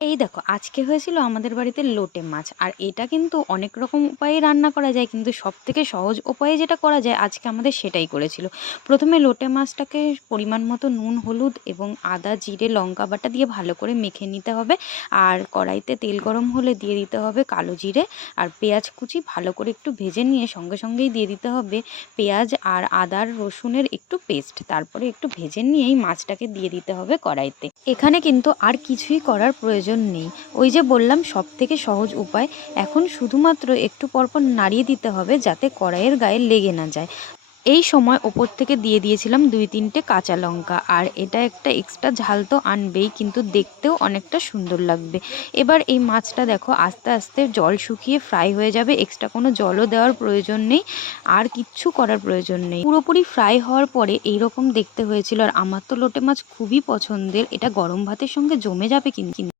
এই দেখো আজকে হয়েছিল আমাদের বাড়িতে লোটে মাছ, আর এটা কিন্তু অনেক রকম উপায়ে রান্না করা যায়, কিন্তু সব থেকে সহজ উপায়ে যেটা করা যায় আজকে আমাদের সেটাই করেছিল। প্রথমে লোটে মাছটাকে পরিমাণ মতো নুন, হলুদ এবং আদা, জিরে, লঙ্কা বাটা দিয়ে ভালো করে মেখে নিতে হবে। আর কড়াইতে তেল গরম হলে দিয়ে দিতে হবে কালো জিরে আর পেঁয়াজ কুচি, ভালো করে একটু ভেজে নিয়ে সঙ্গে সঙ্গেই দিয়ে দিতে হবে পেঁয়াজ আর আদার রসুনের একটু পেস্ট। তারপরে একটু ভেজে নিয়েই মাছটাকে দিয়ে দিতে হবে কড়াইতে। এখানে কিন্তু আর কিছুই করার প্রয়োজন নেই, ওই যে বললাম সব থেকে সহজ উপায়। এখন শুধুমাত্র একটু পরপর নাড়িয়ে দিতে হবে যাতে কড়াইয়ের গায়ে লেগে না যায়। এই সময় ওপর থেকে দিয়ে দিয়েছিলাম 2-3টে কাঁচা লঙ্কা, আর এটা একটা এক্সট্রা ঝাল তো আনবেই, কিন্তু দেখতেও অনেকটা সুন্দর লাগবে। এবার এই মাছটা দেখো আস্তে আস্তে জল শুকিয়ে ফ্রাই হয়ে যাবে, এক্সট্রা কোনো জলও দেওয়ার প্রয়োজন নেই, আর কিচ্ছু করার প্রয়োজন নেই। পুরোপুরি ফ্রাই হওয়ার পরে এইরকম দেখতে হয়েছিল। আর আমার তো লোটে মাছ খুবই পছন্দের, এটা গরম ভাতের সঙ্গে জমে যাবে কিন্তু।